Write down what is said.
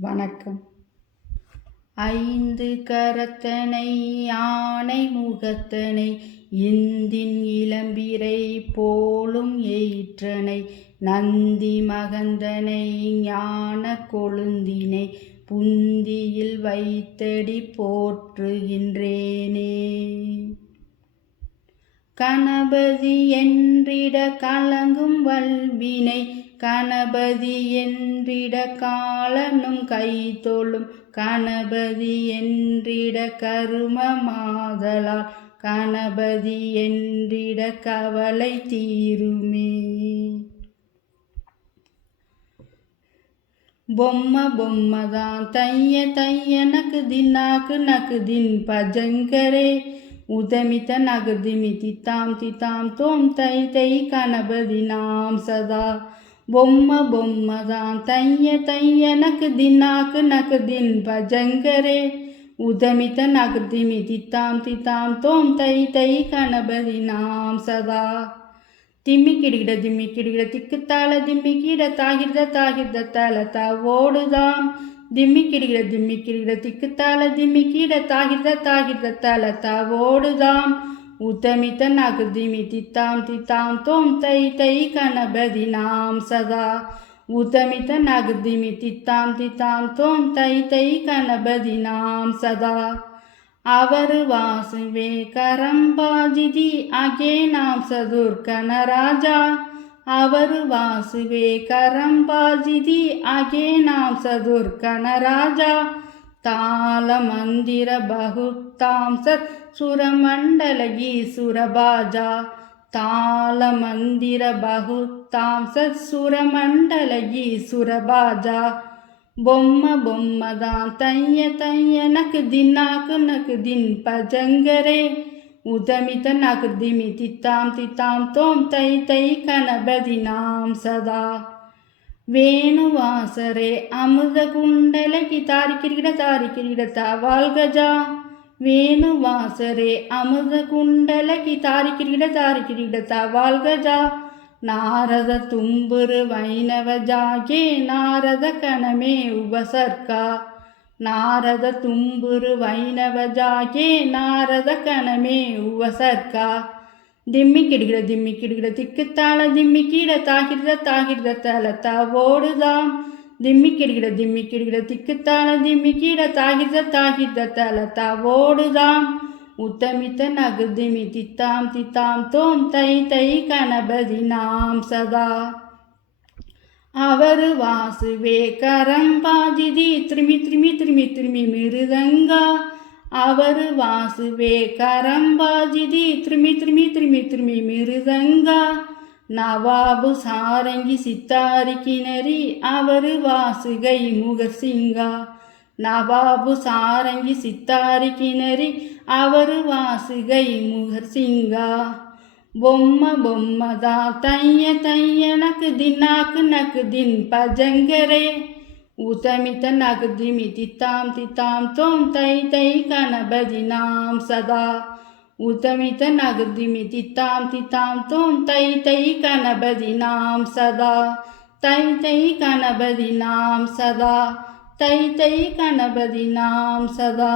வணக்கம். ஐந்து கரத்தனை யானை முகத்தனை இந்தின் இளம்பிரை போலும் எயிற்றனை நந்தி மகந்தனை ஞான கொழுந்தினை புந்தியில் வைத்தடி போற்றுகின்றேனே. கணபதி என்றிட கலங்கும் வல்வினை கணபதி என்றிட காலனும் கை தொழும் கணபதி என்றிட கருமமாதலால் கணபதி என்றிட கவலை தீருமே బొమ్మ బొమ్మదా తయ్య తయ్య నకు దిన్నాకు నకు దిన్ పజంకరే உதமிதன் அகதிமிதி தாம் தி தாம் தோம் தை தை கணபதி நாம் சதா. பொம்ம பொம்மதாம் தைய தைய நக்கு தின்னாக்கு நக்கு தின் பஜங்கரே. உதமித நகதிமிதி தாம் தி தாம் தோம் தை தை கணபதி நாம் சதா திம்மிக்கிடுகிட திம்மிக்கிடுகிட திக்குத்தாள திம்மிக்கிட தாகிர்த தாகிர்த தல த ஓடுதாம். திம்மி கிடுகிட திம்மி கிடுகிட திக்குத்தால திம்மி கீட தாகிர்த தாகிர்த தால தா ஓடுதாம் உத்தமித்த நகு திமி தித்தாம் தித்தாம் தோம் தை தை கணபதி நாம் சதா உத்தமித்த நகு திமி தித்தாம் தித்தாம் தோம் தை தை கணபதி நாம் சதா ಅವರು ವಾಸುವೆ ಕರಂಬಾಜಿದಿ ಆಗೆ ನಾಂ ಸದುರ್ ಕನರಾಜ ಅವರು ವಾಸುವೆ ಕರಂಬಾಜಿದಿ ಆಗೆ ನಾಂ ಸದುರ್ಕನರಾಜ ತಾಲ ಮಂದಿರ ಬಹುತಾಂಸತ್ ಸುರಮಂಡಲಗಿ ಸುರಬಾಜ ತಾಲ ಮಂದಿರ ಬಹುತಾಂಸತ್ ಸುರಮಂಡಲಗಿ ಸುರಬಾಜ பொம்ம பொம்மை தான் தைய தைய நக்கு தின்னாக்கு நக்கு தின் பஜங்கரே उदमितनकृदिमि तित्तां तित्तां त्वं तैतैकनबदिनां सदा வேணுவாசரே அமிர்த குண்டல கிதாரி கிரிகிட தாரி கிரிகிட தவால் கஜா வேணுவாசரே அமிர்த குண்டல கிதாரி கிரிகிட தாரி கிரிகிட தவால் கஜா நாரத தும்புரு வைணவ ஜாகே நாரத கணமே உபசர்க்கா. ನಾರದ ತುಂಬುರು ವೈನವ ಜಾಗೆ ನಾರದ ಕಣಮೇ ಉಪಸರ್ಕ ದಿಮ್ಮಿ ಕಿಡಿಗಿಡ ದಿಮ್ಮಿ ಕಿಡಿಗಿಡ ತಿಕ್ಕುತ್ತಾಳ ದಿಮ್ಮಿ ಕೀಡ ತಾಗಿರ್ದ ತಾಗಿರ್ದ ತಲತ ಓಡುದಾಂ ದಿಮ್ಮಿ ಕಿಡಿಗಿಡ ದಿಮ್ಮಿ ಕಿಡಿಗಿಡ ತಿಕ್ಕುತ್ತಾಳ ದಿಮ್ಮಿ ಕೀಡ ತಾಗಿರ್ದ ತಾಗಿರ್ದ ತಲತ ಓಡುದಾಂ உத்தமித்த நகுதிமி தித்தாம் தித்தாம் தோம் தை தை கணபதி நாம் சதா அவர் வாசுவே கரம்பாதிதி திருமி திருமி திருமி திருமி மிருதங்கா. அவர் வாசுவே கரம்பாஜிதி திருமி திருமி திருமி திருமி மிருதங்கா. நவாபு சாரங்கி சித்தாரி கிணறி அவர் வாசுகை முகசிங்கா நவாபு சாரங்கி சித்தாரி கிணறி அவர் வாசுகை முகர் சிங்கா. బొమ్మ బొమ్మదా తయ్య తయ్య నక్ దినాక్ నక్ దిన్ పజంగరే ఉతమిత నక్ దిమి తితాం తితాం తోం తై తై కనబదినాం సదా ఉతమిత నక్ దిమి తితాం తితాం తోం తై తై కనబదినాం సదా తై తై కనబదినాం సదా తై తై కనబదినాం సదా